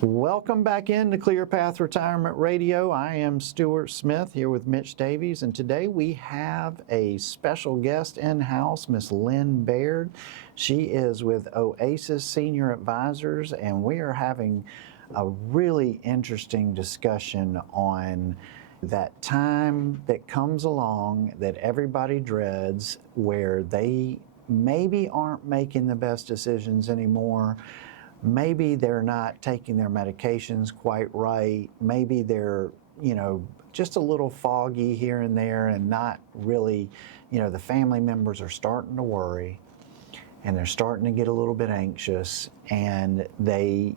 Welcome back into Clearpath Retirement Radio. I am Stewart Smith here with Mitch Davies, and today we have a special guest in-house, Miss Lynn Baird. She is with Oasis Senior Advisors, and we are having a really interesting discussion on that time that comes along that everybody dreads, where they maybe aren't making the best decisions anymore. Maybe they're not taking their medications quite right. Maybe they're, just a little foggy here and there and not really, the family members are starting to worry and they're starting to get a little bit anxious, and they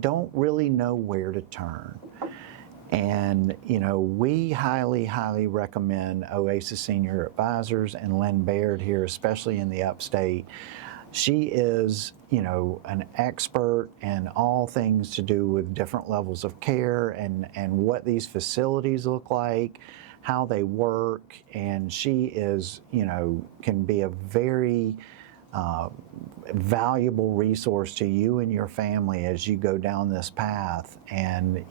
don't really know where to turn. And, we highly, highly recommend Oasis Senior Advisors and Lynn Baird here, especially in the upstate. She is, an expert in all things to do with different levels of care and what these facilities look like, how they work, and she is, can be a very valuable resource to you and your family as you go down this path and,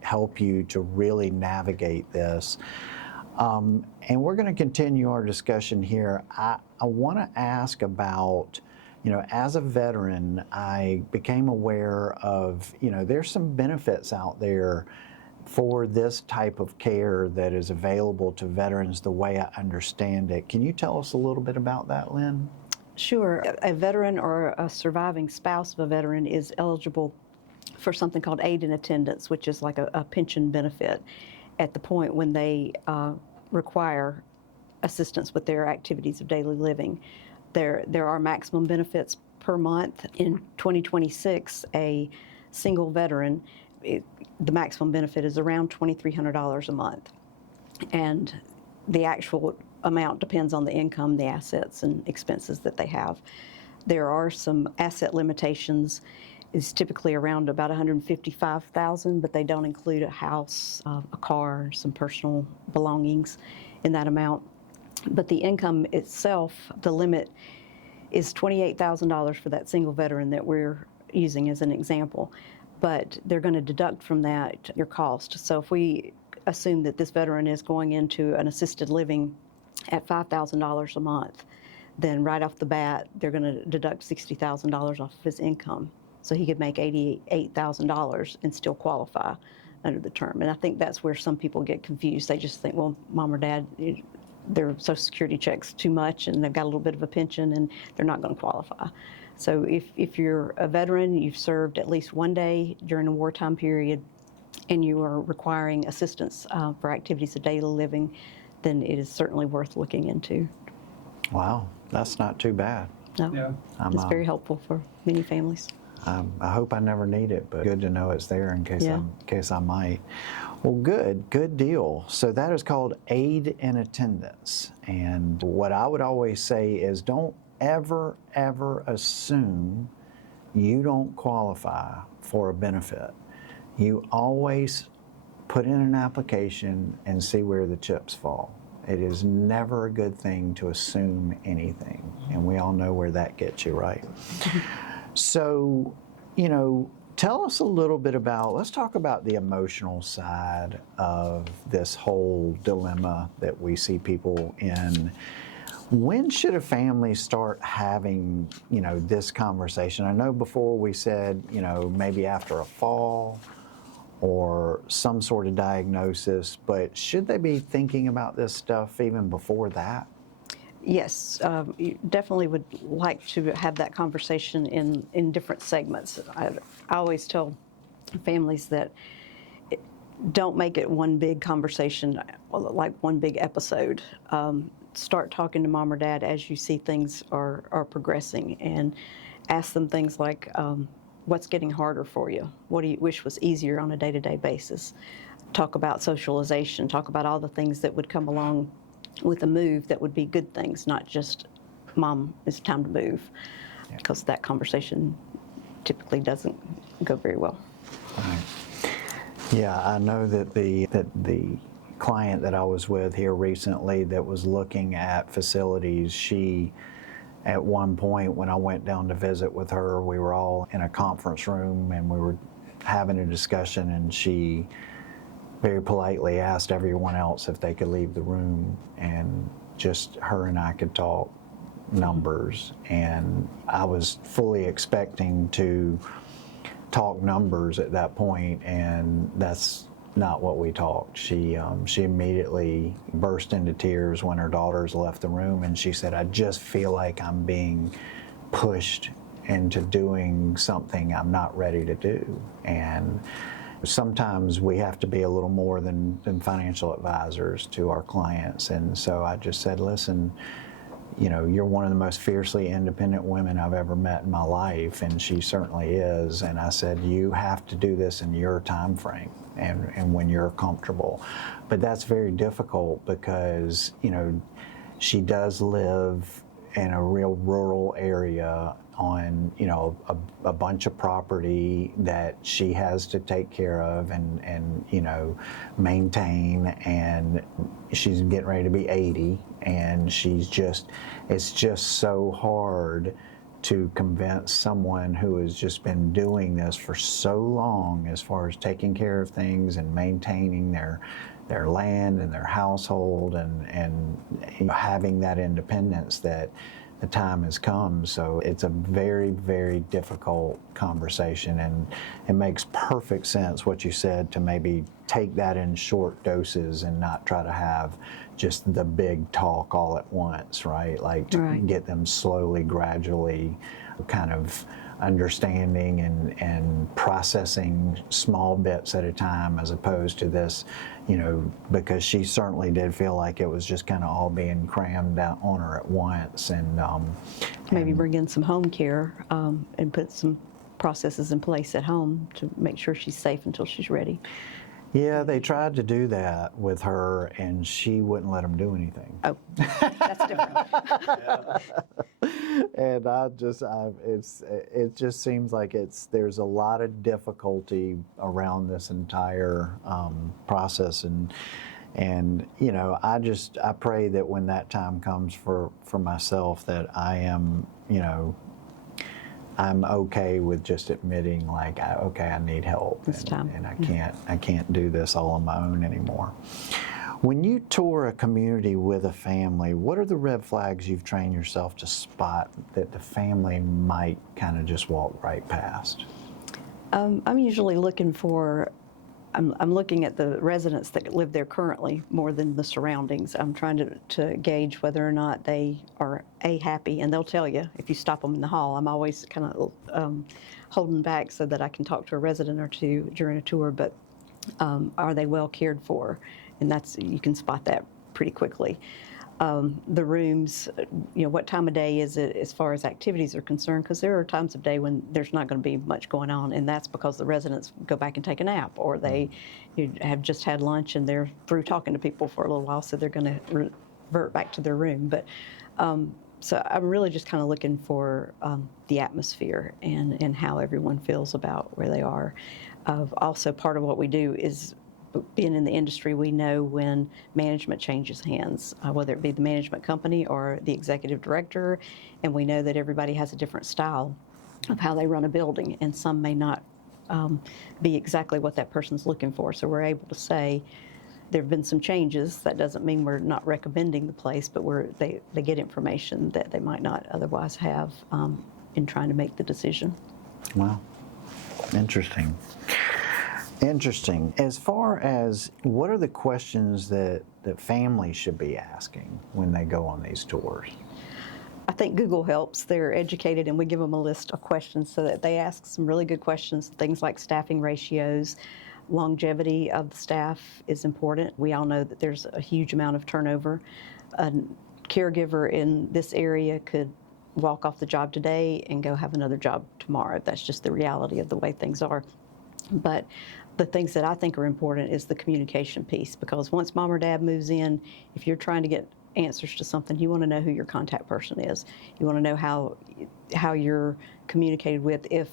help you to really navigate this. And we're going to continue our discussion here. I want to ask about, as a veteran, I became aware of, there's some benefits out there for this type of care that is available to veterans the way I understand it. Can you tell us a little bit about that, Lynn? Sure. A veteran or a surviving spouse of a veteran is eligible for something called aid in attendance, which is like a pension benefit at the point when they require assistance with their activities of daily living. There are maximum benefits per month. In 2026, a single veteran, the maximum benefit is around $2,300 a month. And the actual amount depends on the income, the assets, and expenses that they have. There are some asset limitations. It's typically around about $155,000, but they don't include a house, a car, some personal belongings in that amount. But the income itself, the limit is $28,000 for that single veteran that we're using as an example. But they're going to deduct from that your cost. So if we assume that this veteran is going into an assisted living at $5,000 a month, then right off the bat, they're going to deduct $60,000 off of his income. So he could make $88,000 and still qualify under the term. And I think that's where some people get confused. They just think, well, mom or dad, their Social Security checks too much and they've got a little bit of a pension and they're not going to qualify. So if you're a veteran, you've served at least one day during a wartime period, and you are requiring assistance for activities of daily living, then it is certainly worth looking into. Wow, that's not too bad. No, Yeah. It's very helpful for many families. I hope I never need it, but good to know it's there in case I might. Well, good deal. So that is called aid in attendance. And what I would always say is don't ever assume you don't qualify for a benefit. You always put in an application and see where the chips fall. It is never a good thing to assume anything, and we all know where that gets you, right? So, tell us a little bit about, let's talk about the emotional side of this whole dilemma that we see people in. When should a family start having, this conversation? I know before we said, maybe after a fall or some sort of diagnosis, but should they be thinking about this stuff even before that? Yes, you definitely would like to have that conversation in different segments. I always tell families that don't make it one big conversation, like one big episode. Start talking to mom or dad as you see things are progressing, and ask them things like, what's getting harder for you? What do you wish was easier on a day-to-day basis? Talk about socialization, talk about all the things that would come along with a move that would be good things, not just, Mom, it's time to move, because that conversation typically doesn't go very well. Right. Yeah, I know that the client that I was with here recently that was looking at facilities, she, at one point when I went down to visit with her, we were all in a conference room and we were having a discussion, and she very politely asked everyone else if they could leave the room, and just her and I could talk numbers. And I was fully expecting to talk numbers at that point, and that's not what we talked. She immediately burst into tears when her daughters left the room, and she said, "I just feel like I'm being pushed into doing something I'm not ready to do." And sometimes we have to be a little more than financial advisors to our clients. And so I just said, "Listen, you're one of the most fiercely independent women I've ever met in my life," and she certainly is. And I said, "You have to do this in your time frame and when you're comfortable." But that's very difficult because, she does live in a real rural area on, a bunch of property that she has to take care of and maintain, and she's getting ready to be 80, and it's just so hard to convince someone who has just been doing this for so long, as far as taking care of things and maintaining their land and their household, and having that independence, that the time has come. So it's a very, very difficult conversation, and it makes perfect sense what you said, to maybe take that in short doses and not try to have just the big talk all at once, right? Like to get them slowly, gradually kind of understanding and processing small bits at a time, as opposed to this, because she certainly did feel like it was just kind of all being crammed out on her at once. And maybe bring in some home care and put some processes in place at home to make sure she's safe until she's ready. Yeah, they tried to do that with her, and she wouldn't let them do anything. Oh, that's different. And it just seems like there's a lot of difficulty around this entire process, and I pray that when that time comes for myself, that I am, I'm okay with just admitting, like, okay, I need help, and I can't do this all on my own anymore. When you tour a community with a family, what are the red flags you've trained yourself to spot that the family might kind of just walk right past? I'm usually looking for, I'm looking at the residents that live there currently more than the surroundings. I'm trying to gauge whether or not they are happy, and they'll tell you if you stop them in the hall. I'm always kind of holding back so that I can talk to a resident or two during a tour, but are they well cared for? And you can spot that pretty quickly. The rooms, what time of day is it as far as activities are concerned? Because there are times of day when there's not going to be much going on, and that's because the residents go back and take a nap, or they have just had lunch and they're through talking to people for a little while, so they're going to revert back to their room. But so I'm really just kind of looking for the atmosphere and how everyone feels about where they are. Also, part of what we do is, being in the industry, we know when management changes hands, whether it be the management company or the executive director, and we know that everybody has a different style of how they run a building, and some may not be exactly what that person's looking for. So we're able to say, there have been some changes. That doesn't mean we're not recommending the place, but they get information that they might not otherwise have in trying to make the decision. Wow. Interesting. As far as what are the questions that families should be asking when they go on these tours? I think Google helps. They're educated, and we give them a list of questions so that they ask some really good questions, things like staffing ratios. Longevity of the staff is important. We all know that there's a huge amount of turnover. A caregiver in this area could walk off the job today and go have another job tomorrow. That's just the reality of the way things are. But the things that I think are important is the communication piece, because once mom or dad moves in, if you're trying to get answers to something, you want to know who your contact person is. You want to know how you're communicated with if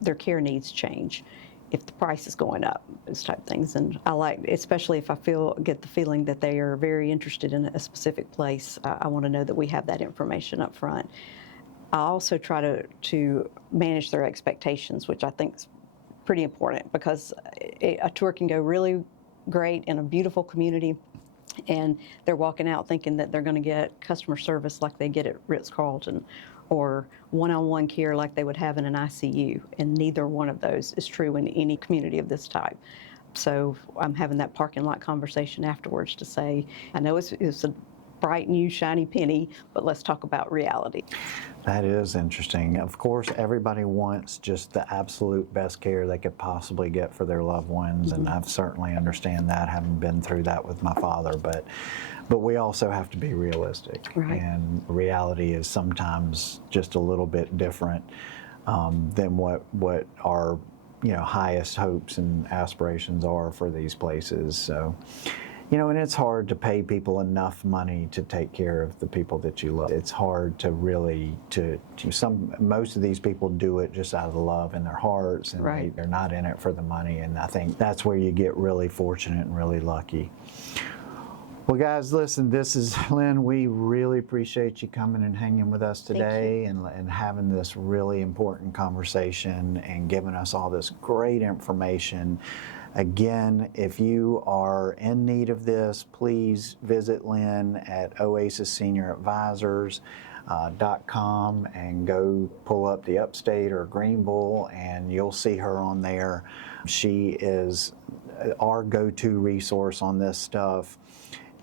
their care needs change, if the price is going up, those type of things. And I like, especially if I get the feeling that they are very interested in a specific place, I want to know that we have that information up front. I also try to manage their expectations, which I think is pretty important, because a tour can go really great in a beautiful community, and they're walking out thinking that they're going to get customer service like they get at Ritz-Carlton, or one-on-one care like they would have in an ICU, and neither one of those is true in any community of this type. So I'm having that parking lot conversation afterwards to say, I know it's a bright, new, shiny penny, but let's talk about reality. That is interesting. Of course, everybody wants just the absolute best care they could possibly get for their loved ones, and I certainly understand that, having been through that with my father, but we also have to be realistic. Right. And reality is sometimes just a little bit different than what our highest hopes and aspirations are for these places. So, and it's hard to pay people enough money to take care of the people that you love. It's hard to really, most of these people do it just out of the love in their hearts, and Right. they're not in it for the money, and I think that's where you get really fortunate and really lucky. Well, guys, listen, this is Lynn. We really appreciate you coming and hanging with us today and having this really important conversation and giving us all this great information. Again, if you are in need of this, please visit Lynn at Oasis Senior Advisors. .com and go pull up the Upstate or Green Bull, and you'll see her on there. She is our go-to resource on this stuff.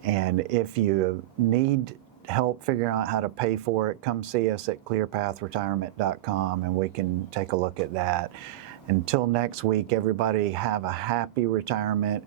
And if you need help figuring out how to pay for it, come see us at clearpathretirement.com and we can take a look at that. Until next week, everybody have a happy retirement.